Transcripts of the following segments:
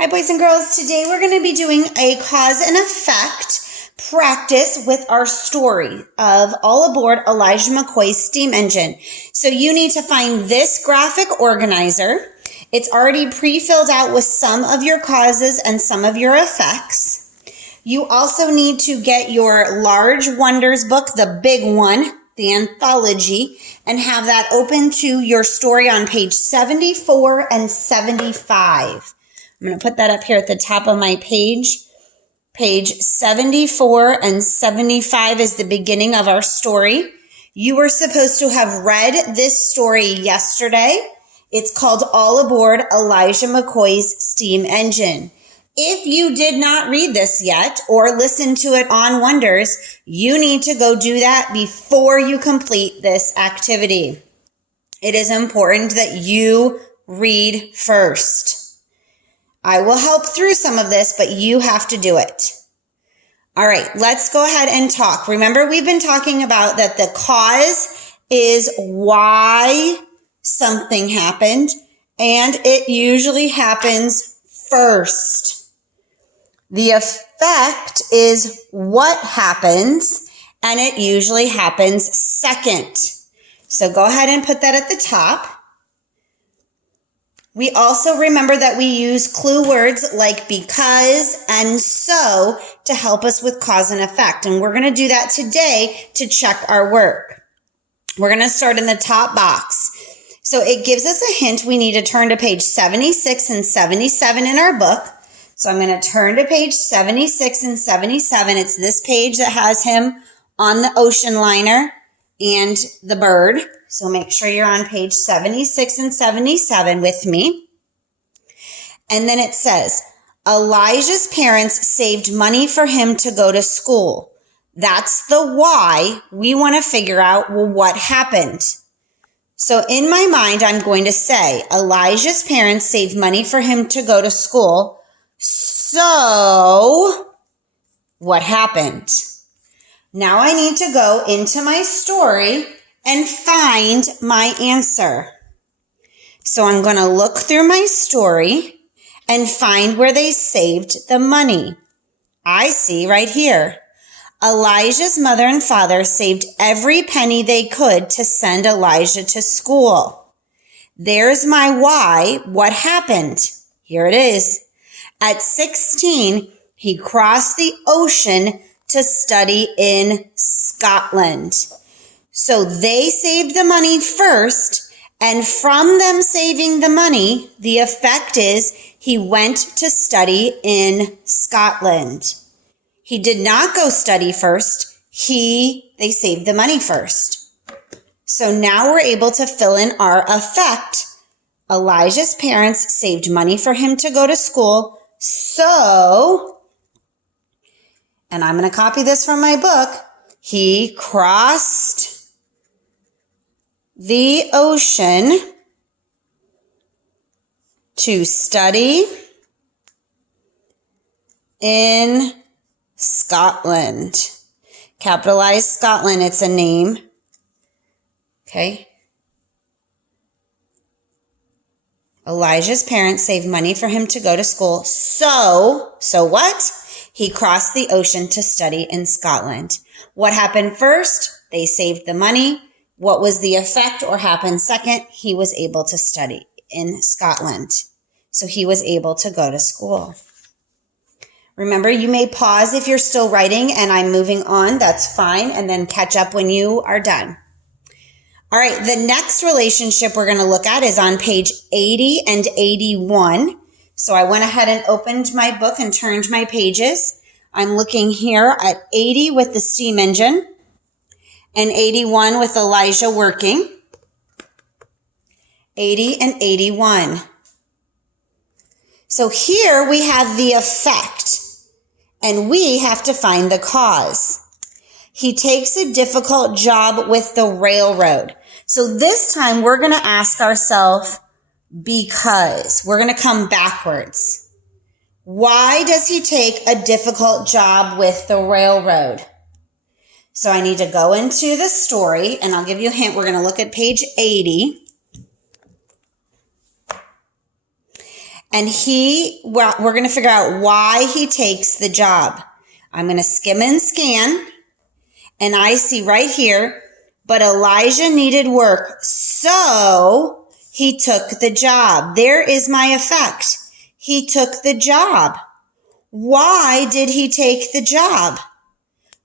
Hi, boys and girls. Today we're going to be doing a cause and effect practice with our story of All Aboard Elijah McCoy's steam engine. So you need to find this graphic organizer. It's already pre-filled out with some of your causes and some of your effects. You also need to get your Large Wonders book, the big one, the anthology, and have that open to your story on page 74 and 75. I'm going to put that up here at the top of my page. Page 74 and 75 is the beginning of our story. You were supposed to have read this story yesterday. It's called All Aboard Elijah McCoy's Steam Engine. If you did not read this yet or listen to it on Wonders, you need to go do that before you complete this activity. It is important that you read first. I will help through some of this, but you have to do it. All right, let's go ahead and talk. Remember, we've been talking about that the cause is why something happened, and it usually happens first. The effect is what happens, and it usually happens second. So go ahead and put that at the top. We also remember that we use clue words like because and so to help us with cause and effect. And we're going to do that today to check our work. We're going to start in the top box. So it gives us a hint. We need to turn to page 76 and 77 in our book. So I'm going to turn to page 76 and 77. It's this page that has him on the ocean liner and the bird. So make sure you're on page 76 and 77 with me. And then it says, Elijah's parents saved money for him to go to school. That's the why. We want to figure out, well, what happened? So in my mind, I'm going to say, Elijah's parents saved money for him to go to school. So what happened? Now I need to go into my story and find my answer. So I'm going to look through my story and find where they saved the money. I see right here. Elijah's mother and father saved every penny they could to send Elijah to school. There's my why. What happened? Here it is. At 16, he crossed the ocean to study in Scotland. So they saved the money first, and from them saving the money, the effect is he went to study in Scotland. He did not go study first. They saved the money first. So now we're able to fill in our effect. Elijah's parents saved money for him to go to school. So, and I'm going to copy this from my book, he crossed the ocean to study in Scotland. Capitalize Scotland, it's a name. Okay. Elijah's parents saved money for him to go to school. So what? He crossed the ocean to study in Scotland. What happened first? They saved the money. What was the effect or happened second? He was able to study in Scotland. So he was able to go to school. Remember, you may pause if you're still writing and I'm moving on. That's fine. And then catch up when you are done. All right. The next relationship we're going to look at is on page 80 and 81. So I went ahead and opened my book and turned my pages. I'm looking here at 80 with the steam engine and 81 with Elijah working. 80 and 81. So here we have the effect, and we have to find the cause. He takes a difficult job with the railroad. So this time we're going to ask ourselves, because we're going to come backwards. Why does he take a difficult job with the railroad? So I need to go into the story, and I'll give you a hint. We're going to look at page 80. And we're going to figure out why he takes the job. I'm going to skim and scan, and I see right here, but Elijah needed work, so he took the job. There is my effect. He took the job. Why did he take the job?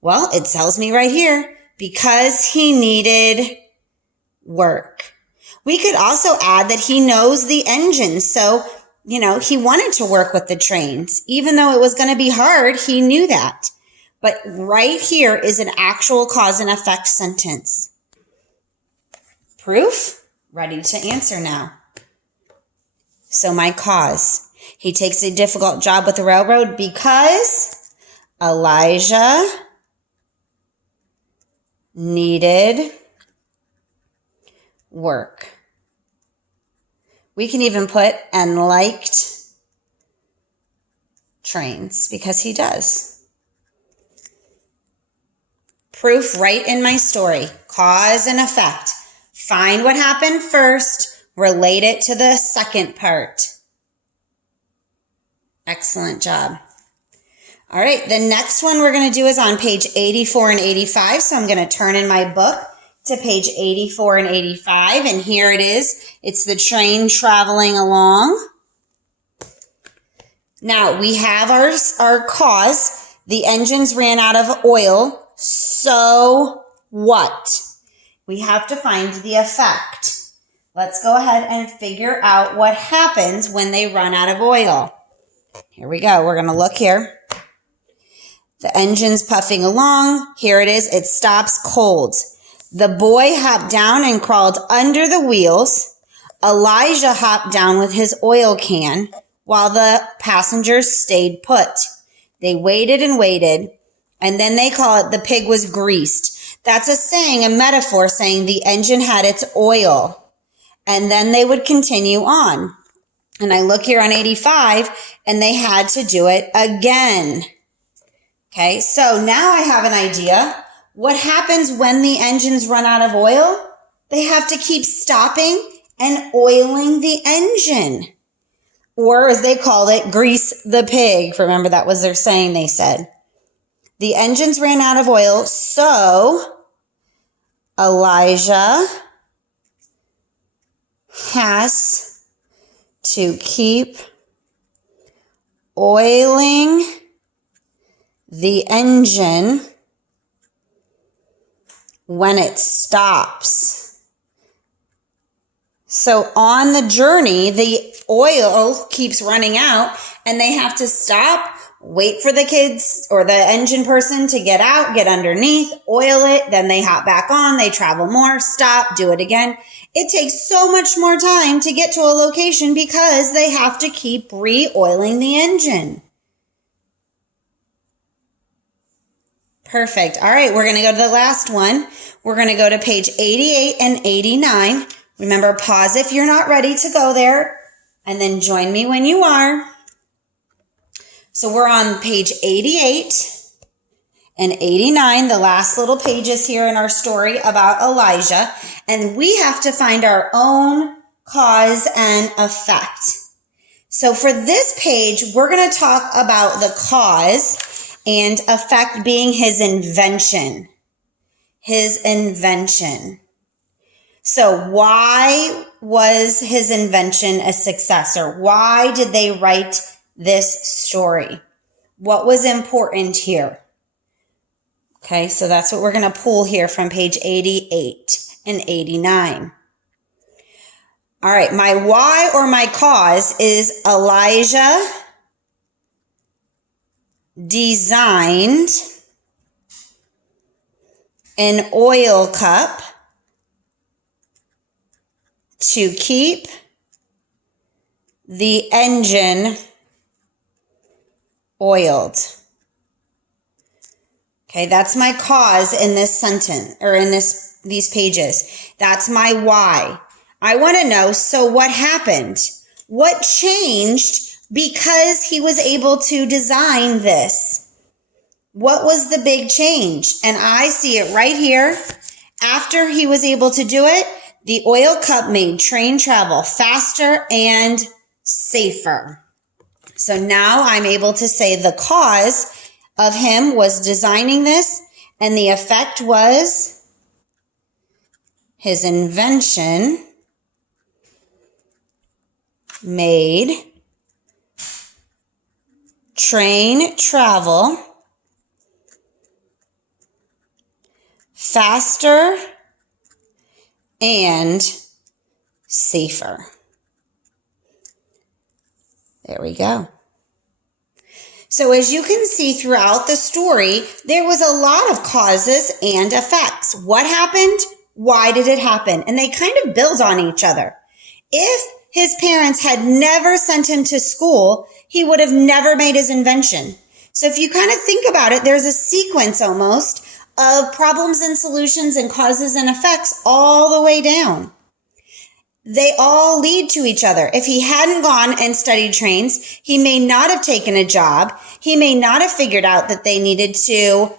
Well, it tells me right here, because he needed work. We could also add that he knows the engine, so he wanted to work with the trains. Even though it was going to be hard, he knew that. But right here is an actual cause and effect sentence. Proof? Ready to answer now. So my cause. He takes a difficult job with the railroad because Elijah needed work. We can even put and liked trains because he does. Proof right in my story. Cause and effect. Find what happened first. Relate it to the second part. Excellent job. All right, the next one we're going to do is on page 84 and 85. So I'm going to turn in my book to page 84 and 85, and here it is. It's the train traveling along. Now, we have our cause. The engines ran out of oil. So what? We have to find the effect. Let's go ahead and figure out what happens when they run out of oil. Here we go. We're going to look here. The engine's puffing along. Here it is. It stops cold. The boy hopped down and crawled under the wheels. Elijah hopped down with his oil can while the passengers stayed put. They waited and waited, and then they call it the pig was greased. That's a saying, a metaphor saying the engine had its oil. And then they would continue on. And I look here on 85, and they had to do it again. Okay, so now I have an idea. What happens when the engines run out of oil? They have to keep stopping and oiling the engine. Or as they called it, grease the pig. Remember, that was their saying, they said. The engines ran out of oil, so Elijah has to keep oiling the engine when it stops. So on the journey, the oil keeps running out and they have to stop, wait for the kids or the engine person to get out, get underneath, oil it, then they hop back on, they travel more, stop, do it again. It takes so much more time to get to a location because they have to keep re-oiling the engine. Perfect. All right, we're going to go to the last one. We're going to go to page 88 and 89. Remember, pause if you're not ready to go there, and then join me when you are. So we're on page 88 and 89, the last little pages here in our story about Elijah, and we have to find our own cause and effect. So for this page, we're going to talk about the cause and effect being his invention. His invention. So why was his invention a success? Or why did they write this story? What was important here? Okay, so that's what we're going to pull here from page 88 and 89. All right, my why or my cause is Elijah designed an oil cup to keep the engine oiled. Okay, that's my cause in this sentence or in these pages. That's my why. I want to know, so what happened? What changed because he was able to design this? What was the big change? And I see it right here. After he was able to do it, the oil cup made train travel faster and safer. So now I'm able to say the cause of him was designing this, and the effect was his invention made train travel faster and safer. There we go. So as you can see throughout the story, there was a lot of causes and effects. What happened? Why did it happen? And they kind of build on each other. If his parents had never sent him to school, he would have never made his invention. So if you kind of think about it, there's a sequence almost of problems and solutions and causes and effects all the way down. They all lead to each other. If he hadn't gone and studied trains, he may not have taken a job. He may not have figured out that they needed to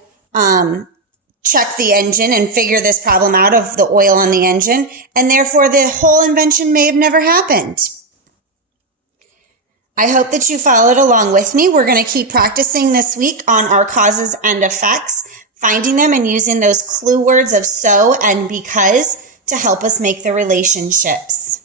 check the engine and figure this problem out of the oil on the engine. And therefore, the whole invention may have never happened. I hope that you followed along with me. We're going to keep practicing this week on our causes and effects, finding them and using those clue words of so and because to help us make the relationships.